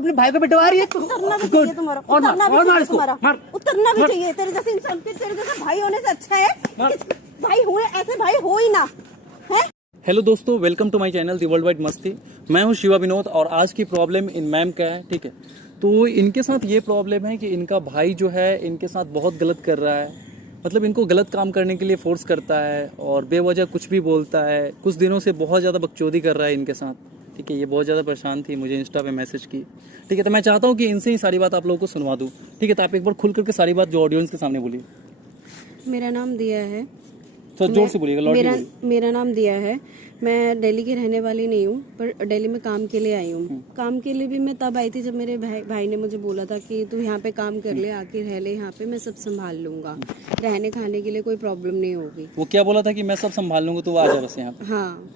अपने भाई को बिठवा रही है। उतरना भी चाहिए तुम्हारा, उतरना भी चाहिए तुम्हारा, उतरना भी चाहिए। तेरे जैसे इंसान के, तेरे जैसा भाई होने से अच्छा है कि भाई हुए ऐसे भाई हो ही ना है। हेलो दोस्तों, welcome to my channel the world wide मस्ती। मैं हूं शिवा विनोद और आज की प्रॉब्लम इन मैम का है। ठीक है, तो इनके साथ ये प्रॉब्लम है कि इनका भाई जो है इनके साथ बहुत गलत कर रहा है। मतलब इनको गलत काम करने के लिए फोर्स करता है और बेवजह कुछ भी बोलता है। कुछ दिनों से बहुत ज़्यादा बकचोदी कर रहा है इनके साथ। ठीक है, ये बहुत ज़्यादा परेशान थी, मुझे इंस्टा पे मैसेज की। ठीक है, तो मैं चाहता हूँ कि इनसे ही सारी बात आप लोगों को सुनवा दूँ। ठीक है, तो आप एक बार खुल करके सारी बात जो ऑडियंस के सामने बोलिए। मेरा नाम दिया है, तो जोर से बोलिएगा। मेरा नाम दिया है। मैं दिल्ली की रहने वाली नहीं हूँ, पर दिल्ली में काम के लिए आई हूँ। काम के लिए भी मैं तब आई थी जब मेरे भाई ने मुझे बोला था कि तू यहाँ पे काम कर ले, आके रह ले यहाँ पे, मैं सब संभाल लूंगा, रहने खाने के लिए कोई प्रॉब्लम नहीं होगी। वो क्या बोला था कि मैं सब संभाल लूंगा, तो वो आ जा बस यहाँ पे। हाँ,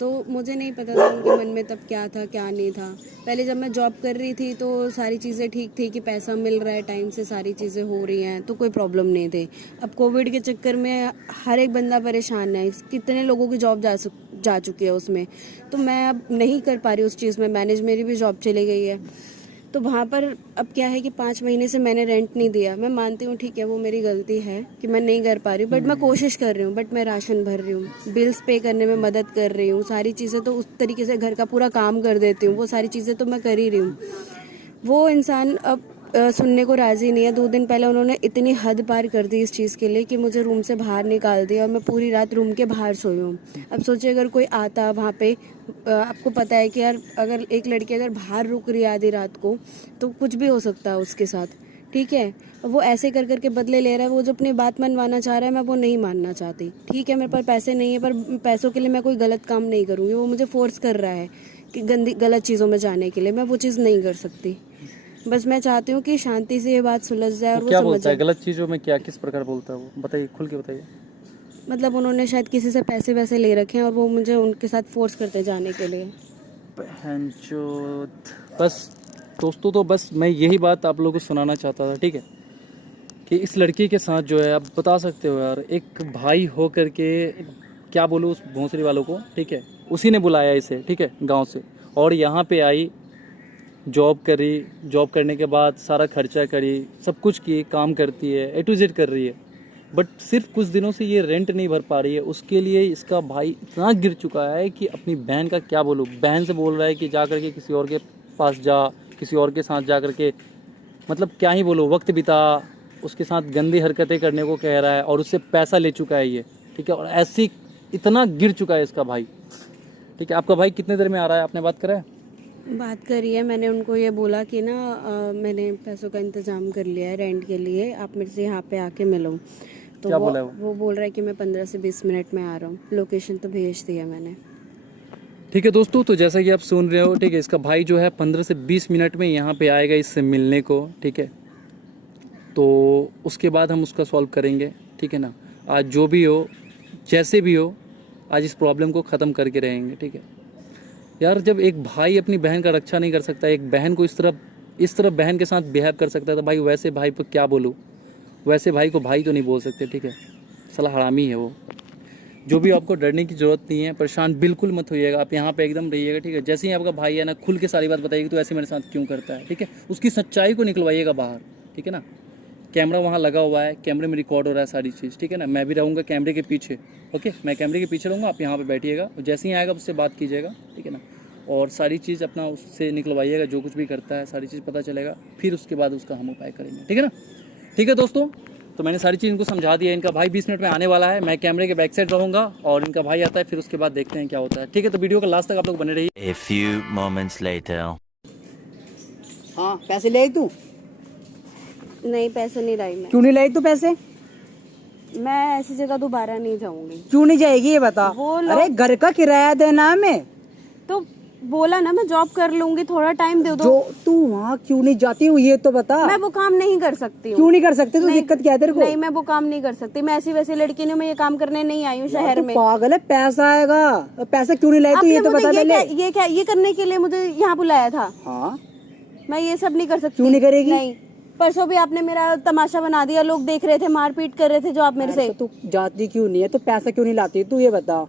तो मुझे नहीं पता था उनके मन में तब क्या था क्या नहीं था। पहले जब मैं जॉब कर रही थी तो सारी चीज़ें ठीक थी कि पैसा मिल रहा है, टाइम से सारी चीज़ें हो रही हैं, तो कोई प्रॉब्लम नहीं थी। अब कोविड के चक्कर में हर एक बंदा परेशान है, कितने लोगों की जॉब जा चुकी है उसमें, तो मैं अब नहीं कर पा रही उस चीज़ में मैनेज, मेरी भी जॉब चली गई है। तो वहाँ पर अब क्या है कि 5 महीने से मैंने रेंट नहीं दिया। मैं मानती हूँ ठीक है वो मेरी गलती है कि मैं नहीं कर पा रही हूँ, बट मैं कोशिश कर रही हूँ, बट मैं राशन भर रही हूँ, बिल्स पे करने में मदद कर रही हूँ, सारी चीज़ें तो उस तरीके से घर का पूरा काम कर देती हूँ, वो सारी चीज़ें तो मैं कर ही रही हूँ। वो इंसान अब सुनने को राज़ी नहीं है। 2 दिन पहले उन्होंने इतनी हद पार कर दी इस चीज़ के लिए कि मुझे रूम से बाहर निकाल दिया और मैं पूरी रात रूम के बाहर सोई हूँ। अब सोचिए अगर कोई आता वहाँ पे, आपको पता है कि यार अगर एक लड़की अगर बाहर रुक रही है आधी रात को तो कुछ भी हो सकता है उसके साथ। ठीक है, वो ऐसे कर करके बदले ले रहा है। वो जो अपनी बात मनवाना चाह रहा है मैं वो नहीं मानना चाहती। ठीक है, मेरे पास पैसे नहीं है, पर पैसों के लिए मैं कोई गलत काम नहीं करूँगी। वो मुझे फोर्स कर रहा है कि गलत चीज़ों में जाने के लिए, मैं वो चीज़ नहीं कर सकती। बस मैं चाहती हूँ कि शांति से ये बात सुलझ जाए और वो क्या समझ बोलता है जाए। गलत चीजों में, क्या किस प्रकार बोलता है वो, बताइए, खुल के बताइए। मतलब उन्होंने शायद किसी से पैसे वैसे ले रखे हैं और वो मुझे उनके साथ फोर्स करते जाने के लिए। बस दोस्तों, तो बस मैं यही बात आप लोगों को सुनाना चाहता था। ठीक है, कि इस लड़की के साथ जो है, आप बता सकते हो यार, एक भाई हो करके क्या बोलूँ उस भोंसरी वालों को। ठीक है, उसी ने बुलाया इसे, ठीक है, गांव से, और यहाँ पे आई, जॉब करी, जॉब करने के बाद सारा खर्चा करी, सब कुछ की, काम करती है, A to Z कर रही है, बट सिर्फ कुछ दिनों से ये रेंट नहीं भर पा रही है। उसके लिए इसका भाई इतना गिर चुका है कि अपनी बहन का क्या बोलूँ, बहन से बोल रहा है कि जा करके किसी और के पास जा, किसी और के साथ जा करके, मतलब क्या ही बोलो, वक्त बिता, उसके साथ गंदी हरकतें करने को कह रहा है और उससे पैसा ले चुका है ये। ठीक है, और ऐसी इतना गिर चुका है इसका भाई। ठीक है, आपका भाई कितने देर में आ रहा है, आपने बात करा है? बात करी है, मैंने उनको ये बोला कि ना मैंने पैसों का इंतज़ाम कर लिया है रेंट के लिए, आप मेरे से यहाँ पे आके मिलो। तो क्या बोला वो? वो बोल रहा है कि मैं 15 से 20 मिनट में आ रहा हूँ। लोकेशन तो भेज दिया मैंने। ठीक है दोस्तों, तो जैसा कि आप सुन रहे हो, ठीक है, इसका भाई जो है 15 से 20 मिनट में यहाँ पे आएगा इससे मिलने को। ठीक है, तो उसके बाद हम उसका सॉल्व करेंगे। ठीक है ना, आज जो भी हो, जैसे भी हो, आज इस प्रॉब्लम को ख़त्म करके रहेंगे। ठीक है यार, जब एक भाई अपनी बहन का रक्षा नहीं कर सकता, एक बहन को इस तरह बहन के साथ बिहेव कर सकता है, तो भाई वैसे भाई पर क्या बोलूँ, वैसे भाई को भाई तो नहीं बोल सकते। ठीक है, साला हरामी है वो। जो भी, आपको डरने की ज़रूरत नहीं है, परेशान बिल्कुल मत होइएगा, आप यहाँ पे एकदम रहिएगा। ठीक है, जैसे ही आपका भाई है ना, खुल के सारी बात बताइएगा, तो ऐसे मेरे साथ क्यों करता है। ठीक है, उसकी सच्चाई को निकलवाइएगा बाहर। ठीक है ना, कैमरा वहाँ लगा हुआ है, कैमरे में रिकॉर्ड हो रहा है सारी चीज़। ठीक है ना, मैं भी रहूँगा कैमरे के पीछे। ओके, मैं कैमरे के पीछे रहूँगा, आप यहाँ पे बैठिएगा, जैसे ही आएगा उससे बात कीजिएगा। ठीक है ना, और सारी चीज़ अपना उससे निकलवाइएगा, जो कुछ भी करता है सारी चीज़ पता चलेगा, फिर उसके बाद उसका हम उपाय करेंगे। ठीक है ना। ठीक है दोस्तों, तो मैंने सारी चीज़ इनको समझा दिया। इनका भाई 20 मिनट में आने वाला है, मैं कैमरे के बैक साइड रहूँगा और इनका भाई आता है, फिर उसके बाद देखते हैं क्या होता है। ठीक है, तो वीडियो का लास्ट तक आप लोग बने रहिए। A few moments later. हाँ, पैसे ले आई तू? नहीं, पैसे नहीं लाई मैं। क्यों नहीं लाई तू पैसे? मैं ऐसी जगह दोबारा नहीं जाऊंगी। क्यों नहीं जाएगी ये बता? अरे घर का किराया देना है हमें। तो बोला ना मैं जॉब कर लूंगी, थोड़ा टाइम दे दो। जो तू वहाँ क्यों नहीं जाती हूँ ये तो बता। मैं वो काम नहीं कर सकती हूँ। क्यों नहीं कर सकती? तो दिक्कत क्या है तेरे को? नहीं, मैं वो काम नहीं कर सकती। मैं ऐसी वैसी लड़की नहीं, मैं ये काम करने नहीं आई हूँ शहर में। पागल है, पैसा आएगा। पैसा क्यों नहीं लाई तू ये तो बता पहले। ये करने के लिए मुझे यहाँ बुलाया था। हाँ, मैं ये सब नहीं कर सकती। क्यों नहीं करेगी? नहीं, परसों भी आपने मेरा तमाशा बना दिया, लोग देख रहे थे, मारपीट कर रहे थे जो आप मेरे से। तो तू जाती क्यों नहीं है? तो पैसा क्यों नहीं लाती तू ये बता।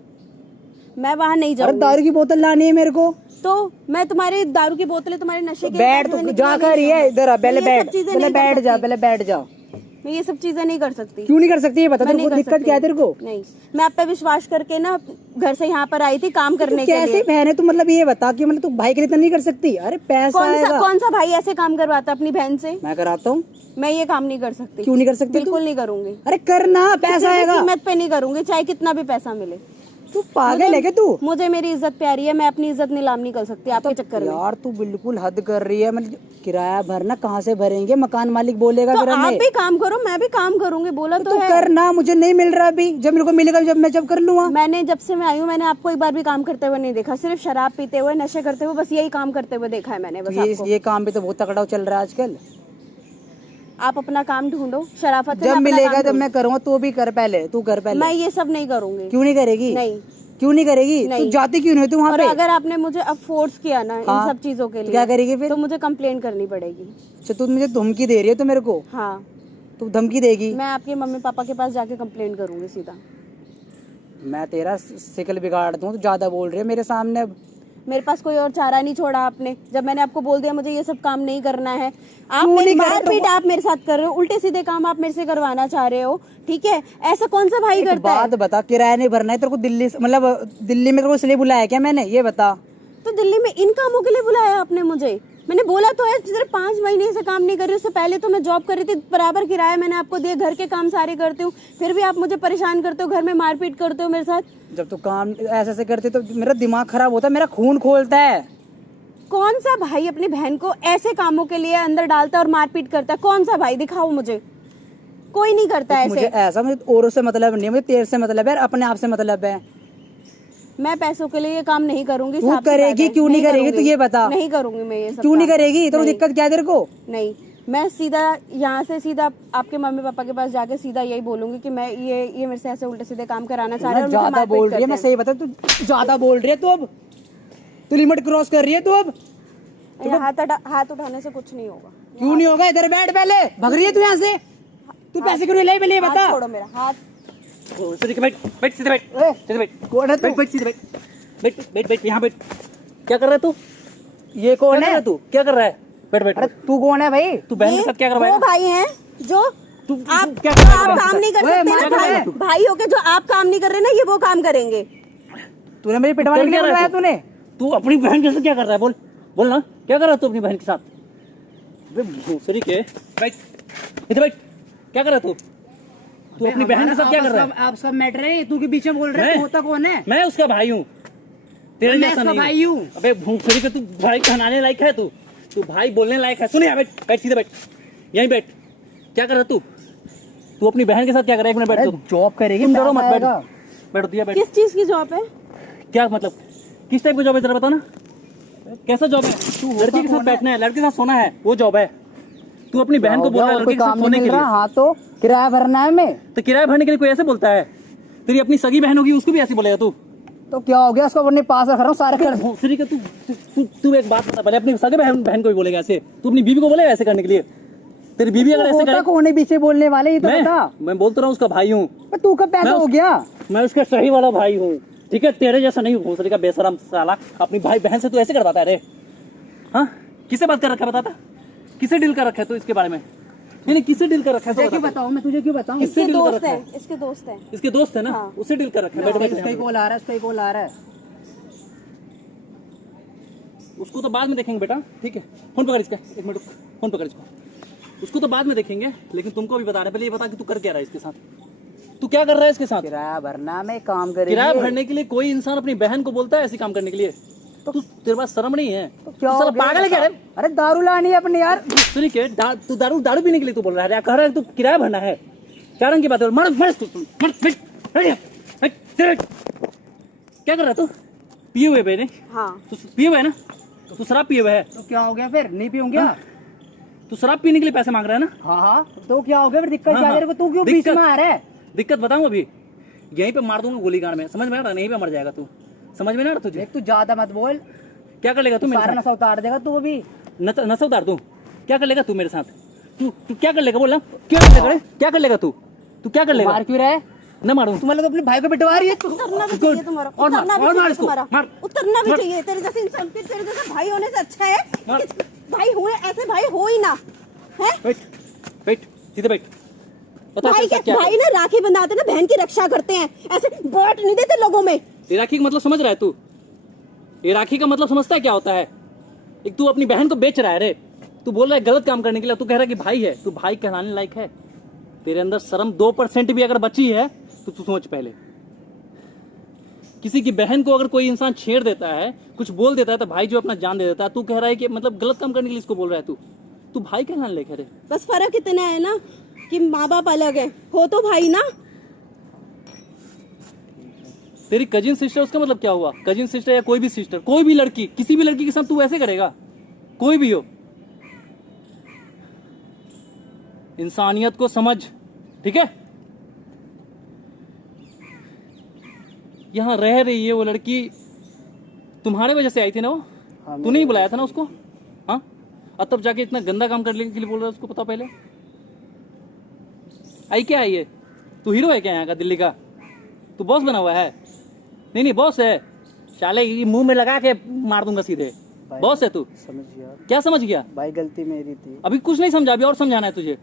मैं वहाँ नहीं अरे जाऊंगी। दारू की बोतल लानी है मेरे को। तो मैं तुम्हारे दारू की बोतलें तुम्हारे नशे के बैठ, पैसे तू निकलने जा नहीं कर ये दूंगी। इधर आ, पहले मैं ये सब बैठ, चीजें पहले नहीं कर बैठ जा, सकती। पहले बैठ जा। मैं ये सब चीजें नहीं कर सकती। क्यों नहीं कर सकती ये बता, मैं तेरे नहीं को कर दिक्कत सकती। क्या है तेरे को? नहीं, मैं आप पे विश्वास करके ना घर से यहाँ पर आई थी काम करने के कैसे लिए। बहन है तू? मतलब ये बता कि मतलब तू भाई के लिए तो नहीं कर सकती? अरे पैसा आएगा। कौन सा भाई ऐसे काम करवाता अपनी बहन से? मैं कराता हूँ। मैं ये काम नहीं कर सकती। क्यों नहीं कर सकती तू? बिल्कुल नहीं करूंगी। अरे करना, पैसा किसी भी आएगा। कीमत पे नहीं करूंगी, चाहे कितना भी पैसा मिले। तू पागल है क्या तू? मुझे मेरी इज्जत प्यारी है, मैं अपनी इज्जत नीलाम नहीं कर सकती आपके चक्कर में। यार तू बिल्कुल हद कर रही है। मतलब किराया भरना कहाँ से भरेंगे? मकान मालिक बोलेगा तो फिर आप हमें। भी काम करो, मैं भी काम करूंगी, बोला तो है। करना, मुझे नहीं मिल रहा अभी, जब मेरे को मिलेगा जब मैं कर लूंगा। मैंने जब से मैं आई हूँ मैंने आपको एक बार भी काम करते हुए नहीं देखा, सिर्फ शराब पीते हुए, नशे करते हुए, बस यही काम करते हुए देखा है मैंने बस आपको। ये काम भी तो बहुत तगड़ा चल रहा है आजकल। आप अपना काम ढूंढो शराफत से। जब मैं अपना मिलेगा काम जब मैं करूँगा, तू भी कर पहले, तू कर पहले। मैं ये सब नहीं करूंगी। क्यों नहीं करेगी? नहीं। क्यों नहीं करेगी? तू जाती क्यों नहीं तू वहाँ और पे? अगर आपने मुझे अब फोर्स किया ना इन सब चीजों के लिए, क्या करेगी फिर? तो मुझे कंप्लेन करनी पड़ेगी। अच्छा तू मुझे धमकी दे रही है तो मेरे को? हाँ, तू धमकी देगी? मैं आपके मम्मी पापा के पास जाके कंप्लेन करूंगी सीधा। मैं तेरा शिकल बिगाड़ दूं। तू ज्यादा बोल रही है मेरे सामने। मेरे पास कोई और चारा नहीं छोड़ा आपने, जब मैंने आपको बोल दिया मुझे ये सब काम नहीं करना है। आप मेरी मारपीट आप मेरे साथ कर रहे हो, उल्टे सीधे काम आप मेरे से करवाना चाह रहे हो, ठीक है? ऐसा कौन सा भाई करता है? बात बता, किराया नहीं भरना है तेरे को दिल्ली से, मतलब दिल्ली में तेरे को इसलिए बुलाया क्या मैंने? ये बता। तो दिल्ली में इन कामों के लिए बुलाया आपने मुझे? मैंने बोला तो है सिर्फ 5 महीने से काम नहीं कर रही, उससे पहले तो मैं जॉब कर रही थी, बराबर किराया मैंने आपको दिया, घर के काम सारे करती हूँ, फिर भी आप मुझे परेशान करते हो, घर में मारपीट करते हो मेरे साथ। जब तू काम ऐसे ऐसे करती तो मेरा दिमाग खराब होता है, मेरा खून खोलता है। कौन सा भाई अपनी बहन को ऐसे कामों के लिए अंदर डालता है और मारपीट करता है? कौन सा भाई? दिखाओ मुझे। कोई नहीं करता ऐसे। मुझे ऐसा, मुझे औरों से मतलब नहीं है, मुझे तेरे से मतलब है, अपने आप से मतलब है। मैं पैसों के लिए ये काम नहीं करूंगी। तू साफ सी करेगी बात है। क्यों नहीं करेगी? तू ये बता। नहीं करूंगी मैं ये सब क्यों नहीं काम। करेगी? तेरे को दिक्कत क्या है तेरे को? नहीं, मैं सीधा यहाँ से सीधा आपके मम्मी पापा के पास जाके सीधा यही बोलूंगी कि मैं ये मेरे से ऐसे उल्टे सीधे काम कराना चाह रहे हैं और मुझे ज्यादा बोल मारपीट रही है, मैं करते सही बता। तू ज्यादा बोल रही है, तू अब तू लिमिट क्रॉस कर रही है तू अब। हैं। हाथ उठाने से कुछ नहीं होगा। क्यों नहीं होगा? इधर बैठ, पहले भग रही है तू यहाँ से। तू पैसे क्यों नहीं लाई? पहले ये बता। हाथ छोड़ो मेरा हाथ। बैठ बैठ सीधे बैठ सीधे बैठ कौन है तू? बैठ बैठ सीधे बैठ बैठ बैठ बैठ यहाँ बैठ। क्या कर रहा है तू? ये कौन क्या कर रहा है? है तू? क्या कर रहा है? बैठ बैठ अरे तू कौन है भाई? तू बहन के साथ क्या करवाएगा? वो भाई हैं जो आप क्या कर रहा है? आप काम नहीं कर ओए, सकते मार ना, रहा है। भाई होके जो आप काम नहीं कर रहे ना, ये वो काम करेंगे। तूने मेरी पिटवाने के लिए कर क्या रहा बुलवाया है तूने? तू अपनी बहन के साथ क्या कर रहा है? बोल बोल ना, क्या कर रहा है तू अपनी बहन के साथ? अबे भोसड़ी के बैठ इधर बैठ। क्या कर रहा है तू अपनी बहन के साथ क्या कर रहा है? आप सब मैटर है, तू के बीच में बोल रहा है। मैं? तू होता कौन है? मैं उसका भाई हूँ, तेरे मैं जैसा उसका नहीं भाई हूँ। अबे भोसड़ी के, तू भाई कहलाने लायक है? तू भाई बोलने लायक है? सुन यहाँ बैठ बैठ सीधे बैठ यहीं बैठ। क्या कर रहा है तू अपनी बहन के साथ क्या कर रहा है? एक मिनट बैठ तू। जॉब करेगी, तुम डरो मत, बैठ आएगा। बैठ दिया बैठ। किस चीज की जॉब है? क्या मतलब किस टाइप का जॉब है जरा बता ना। कैसा जॉब है? लड़की के साथ बैठना है, लड़के के साथ सोना है, वो जॉब है। तू अपनी बहन को बोल रहा है लड़के के साथ सोने के लिए? हाँ तो किराया भरना है मैं। तो किराया भरने के लिए कोई ऐसे बोलता है? तेरी अपनी सगी बहन होगी, उसको भी ऐसे बोलेगा तू? तो क्या हो गया? उसको अपने पास रख रहा हूँ सारे कर। भोसड़ी का तू एक बात बता पहले, अपनी सगे बहन को भी बोलेगा ऐसे? तू अपनी बीवी को बोलेगा ऐसे करने के लिए? तेरी बीवी अगर ऐसे करे? कौन है बीच में बोलने वाले? ये तो बता। मैं बोल तो रहा हूँ उसका भाई हूँ। तू कब पैदा हो गया? मैं उसका सही वाला भाई हूँ, ठीक है? तेरे जैसा नहीं हूँ भोसड़ी का बेशरम साला। अपनी भाई बहन से तू ऐसे करवाता है? अरे हाँ, किसे बात कर रखा है बताता? किसे डील कर रखा है तू इसके बारे में? नहीं किससे डील कर रखा है? क्यों बताऊँ मैं तुझे? क्यों बताऊँ? किससे डील कर दोस्त रखा है, है? इसके दोस्त है। इसके दोस्त है ना? हाँ। उससे डील कर रखा है। बैठ बैठ उसका ही कॉल आ रहा है, उसका ही कॉल आ रहा है। उसको तो बाद में देखेंगे बेटा, ठीक है? फोन पकड़ इसका, एक मिनट फोन पकड़ इसको। उसको तो बाद में देखेंगे, लेकिन तुमको भी बता रहे हैं। पहले ये बता कि तू कर क्या रहा है इसके साथ? तू क्या कर रहा है इसके साथ? किराया भरना में काम करेगी। किराया भरने के लिए कोई इंसान अपनी बहन को बोलता है ऐसे काम करने के लिए? तो तेरे पास शर्म नहीं है? तो क्या तू हो साला गया? पागल है क्या रे? अरे दारू लानी है अपने यार। सुनी के तू दारू पीने के लिए तू बोल रहा है? कह रहा है तू किराया भरना है? क्या रंग की बात है? क्या कर रहा है तू? पिए हुए बहने? हाँ। तू पिए हुए है ना? तू शराब पिए हुए है? तो क्या हो गया फिर? नहीं पीऊंगी? तू शराब पीने के लिए पैसे मांग रहा है ना? हाँ तो क्या हो गया फिर? दिक्कत हाँ, क्या है हाँ। तेरे को? तू क्यों बीच दिक्कत- में आ रहा है? दिक्कत बताऊं अभी? यहीं पे मार दूंगा गोली गाड़ में, समझ में आ रहा? नहीं पे मर जाएगा तू, समझ में ना आ रहा तुझे? देख तू ज्यादा मत बोल, क्या कर लेगा तू मेरे सारा साथ? नशा उतार देगा तू अभी। नशा उतार दूं? क्या कर लेगा तू मेरे साथ? तू क्या कर लेगा? बोल ना, क्या कर लेगा रे? क्या कर लेगा तू? तू क्या कर लेगा? मार क्यों रहा है? ना मारूं तुम्हारे लोग अपने भाई को पिटवा रही है उतरना भी चाहिए तुम्हारा, और मार, उतरना भी और मार चाहिए इसको, तुम्हारा, मार, उतरना भी मार। चाहिए। तेरे जैसे इंसान के, तेरे जैसे भाई होने से अच्छा है मार। कि भाई हुए ऐसे भाई हो ही ना, है बैठ बैठ सीधे बैठ। बता भाई तेरे के साथ क्या भाई ना राखी बंधाते ना, बहन की रक्षा करते हैं, ऐसे बांट नहीं देते लोगों में। ये राखी का मतलब समझ रहा है तू? ये राखी का मतलब समझता है क्या होता है? एक तू अपनी बहन को बेच रहा है रे, तू बोल रहा है गलत काम करने के लिए, तू कह रहा है कि भाई है, तू भाई कहलाने लायक है? तेरे अंदर शर्म 2% भी अगर बची है तो तू सोच पहले। किसी की बहन को अगर कोई इंसान छेड़ देता है, कुछ बोल देता है तो भाई जो अपना जान दे देता है, तू कह रहा है कि मतलब गलत काम करने के लिए इसको बोल रहा है तू भाई कहलाने लायक है रे? बस फर्क इतना है ना कि माँ बाप अलग है, हो तो भाई ना। तेरी कजिन सिस्टर, उसका मतलब क्या हुआ? कजिन सिस्टर या कोई भी सिस्टर, कोई भी लड़की, किसी भी लड़की के साथ तू ऐसे करेगा? कोई भी हो, इंसानियत को समझ, ठीक है? यहां रह रही है वो लड़की, तुम्हारे वजह से आई थी ना वो? हाँ, तू नहीं बुलाया था ना उसको? हाँ, और तब जाके इतना गंदा काम करने के लिए बोल रहा है उसको? पता पहले आई क्या? आई है तू हीरो है क्या यहाँ का, दिल्ली का? तू बॉस बना हुआ है? नहीं बॉस है, शाले ये मुंह में लगा के मार दूंगा सीधे। बॉस है तू? समझ गया क्या समझ गया? भाई, गलती मेरी थी। अभी कुछ नहीं समझा, अभी और समझाना है तुझे।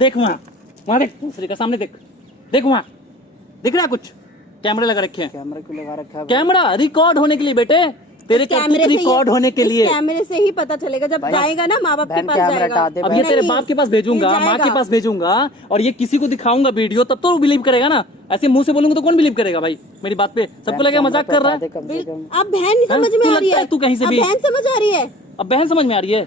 देख वहां देख, दूसरे का सामने देख, देख वहां दिख रहा है कुछ? कैमरे लगा रखे हैं। कैमरा क्यों लगा रखा है? कैमरा रिकॉर्ड होने के लिए बेटे, तेरे कैमरे से रिकॉर्ड होने के इस लिए। कैमरे से ही पता चलेगा जब जाएगा ना माँ बाप के बहन पास कैमरा जाएगा। हटा दे अब ये तेरे नहीं, बाप के पास भेजूंगा, नहीं माँ के जाएगा। पास भेजूंगा, और ये किसी को दिखाऊंगा वीडियो, तब तो वो बिलीव करेगा ना। ऐसे मुंह से बोलूंगा तो कौन बिलीव करेगा भाई मेरी बात पे? सबको लगेगा मजाक कर रहा है। कम से कम। अब बहन नहीं समझ में तू आ रही लगता है, है तू कहीं से अब भी? बहन समझ आ रही है। अब बहन समझ में आ रही है?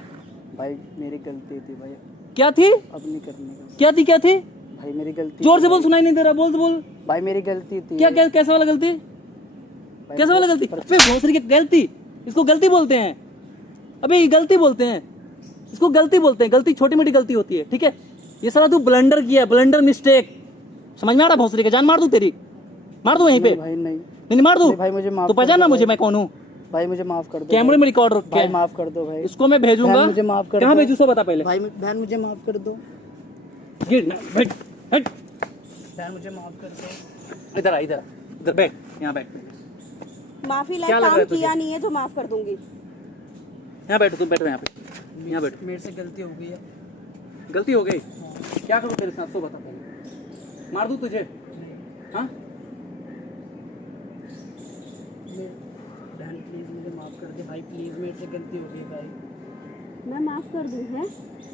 भाई मेरी गलती थी भाई, क्या थी? अब नहीं करने का। क्या थी? क्या थी? भाई मेरी गलती जोर थी से बोल, भाई। सुनाई नहीं दे रहा, बोल। भाई मेरी गलती थी। क्या क्या कैसा वाला गलती? कैसा वाला गलती? अबे भोसड़ी की गलती, इसको गलती बोलते हैं। अबे ये गलती बोलते हैं, इसको गलती बोलते हैं। गलती छोटी मोटी गलती होती है, ठीक है? ये सारा तू ब्लंडर किया, ब्लंडर मिस्टेक, समझ में आ रहा? भोसड़ी का जान मार दूं तेरी, मार दूं यहीं पे? भाई नहीं नहीं मार दूं? नहीं भाई, मुझे माफ तो कर पहचाना दो मुझे भाई। मैं कौन हूँ? भाई मुझे माफ कर दो। कैमरे में रिकॉर्ड रखे भाई है, माफ कर दो भाई। इसको मैं भेजूंगा। बहन मुझे माफ कर कहाँ दो। भेजू सो बता पहले। भाई बहन मुझे माफ कर दो। गिर ना, बैठ बैठ, बहन मुझे माफ कर दो। इधर आ, इधर इधर बैठ, यहाँ बैठ, माफी क्या लायक लग रहा है काम किया तुझे? नहीं है जो माफ कर दूंगी। यहाँ बैठ, तू बैठ यहाँ पे, यहाँ बैठ। मेरे से गलती हो गई है। गलती हो गई? क्या करूँ तेरे साथ, सो बता पहले। मार दूं तुझे? हाँ, बहन प्लीज मुझे माफ कर दे भाई, प्लीज मेरे से गलती हो गई भाई। मैं माफ कर दूं है?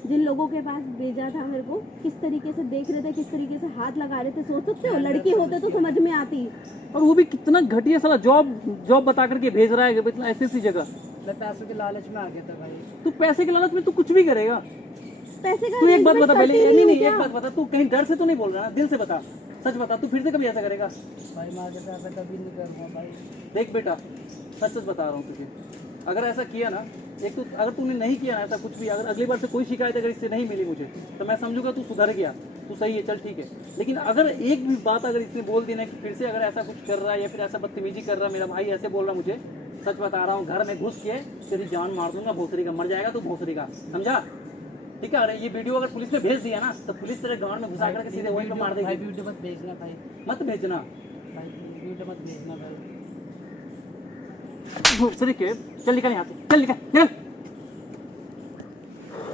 जिन लोगों के पास भेजा था मेरे को, किस तरीके से देख रहे थे, किस तरीके से हाथ लगा रहे थे, सोच सकते हो? लड़की होते तो समझ में आती। और वो भी कितना घटिया साला जॉब बता करके भेज रहा है इतना ऐसी जगह। मैं पैसों के लालच में आ गया था भाई। तू पैसे के लालच में तू कुछ भी करेगा। पैसे का तू एक बात arrangement बता पहले, करती नहीं हूँ एक क्या? बात बता, तू कहीं डर से तो नहीं बोल रहा ना? दिल से बता, सच बता, तू फिर से कभी ऐसा करेगा? भाई मैं आगे से ऐसा कभी नहीं करूँगा भाई। देख बेटा, सच सच बता रहा हूँ तुझे, अगर ऐसा किया ना, एक तो अगर तूने नहीं किया ना ऐसा कुछ भी, अगर अगली बार से कोई शिकायत अगर इससे नहीं मिली मुझे, तो मैं समझूंगा तू सुधर गया, तू सही है, चल ठीक है। लेकिन अगर एक भी बात अगर इसने बोल दी ना कि फिर से अगर ऐसा कुछ कर रहा है या फिर ऐसा बदतमीजी कर रहा है, मेरा भाई ऐसे बोल रहा मुझे, सच बता रहा हूँ, घर में घुस के तेरी जान मार दूंगा, भोसड़ी का, मर जाएगा तू भोसड़ी का, समझा? ठीक है? अरे ये वीडियो अगर पुलिस ने भेज दिया ना, तो पुलिस तेरे गांव में घुसा करके सीधे वहीं पे मार भाई देगी। वीडियो मत भेजना भाई, मत भेजना भाई वीडियो मत भेजना भाई। भोसड़ी के, चल निकल यहाँ से, चल निकल, निकल।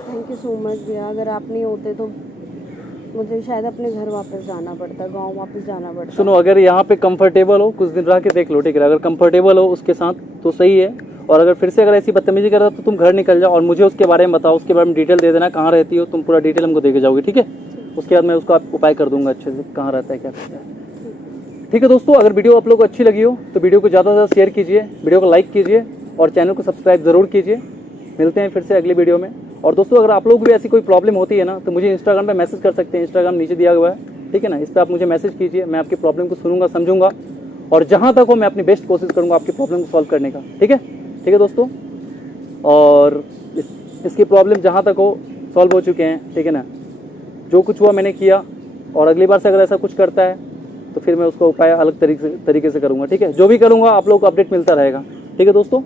थैंक यू सो मच भैया, अगर आप नहीं होते तो मुझे शायद अपने घर वापस जाना पड़ता, गांव वापस जाना पड़ता। सुनो, अगर यहाँ पे कंफर्टेबल हो, कुछ दिन रह के देख लो, ठीक है? अगर कंफर्टेबल हो उसके साथ तो सही है, और अगर फिर से अगर ऐसी बदतमीजी कर रहा तो तुम घर निकल जाओ, और मुझे उसके बारे में बताओ, उसके बारे में डिटेल दे देना, कहाँ रहती हो तुम, पूरा डिटेल हमको दे के जाओगे, ठीक है? उसके बाद मैं उसका उपाय कर दूंगा अच्छे से, कहाँ रहता है क्या करता है। ठीक है दोस्तों, अगर वीडियो आप लोग को अच्छी लगी हो तो वीडियो को ज़्यादा से ज़्यादा शेयर कीजिए, वीडियो को लाइक कीजिए और चैनल को सब्सक्राइब ज़रूर कीजिए। मिलते हैं फिर से अगली वीडियो में। और दोस्तों, अगर आप लोग भी ऐसी कोई प्रॉब्लम होती है ना, तो मुझे इंस्टाग्राम पे मैसेज कर सकते हैं, इंस्टाग्राम नीचे दिया हुआ है, ठीक है ना? इस पर आप मुझे मैसेज कीजिए, मैं आपकी प्रॉब्लम को सुनूंगा, समझूंगा, और जहाँ तक हो मैं अपनी बेस्ट कोशिश करूँगा आपकी प्रॉब्लम को सॉल्व करने का, ठीक है? ठीक है दोस्तों, और इसकी प्रॉब्लम जहाँ तक हो सॉल्व हो चुके हैं, ठीक है ना? जो कुछ हुआ मैंने किया, और अगली बार से अगर ऐसा कुछ करता है तो फिर मैं उसका उपाय अलग तरीके से करूँगा, ठीक है? जो भी करूँगा आप लोगों को अपडेट मिलता रहेगा, ठीक है दोस्तों?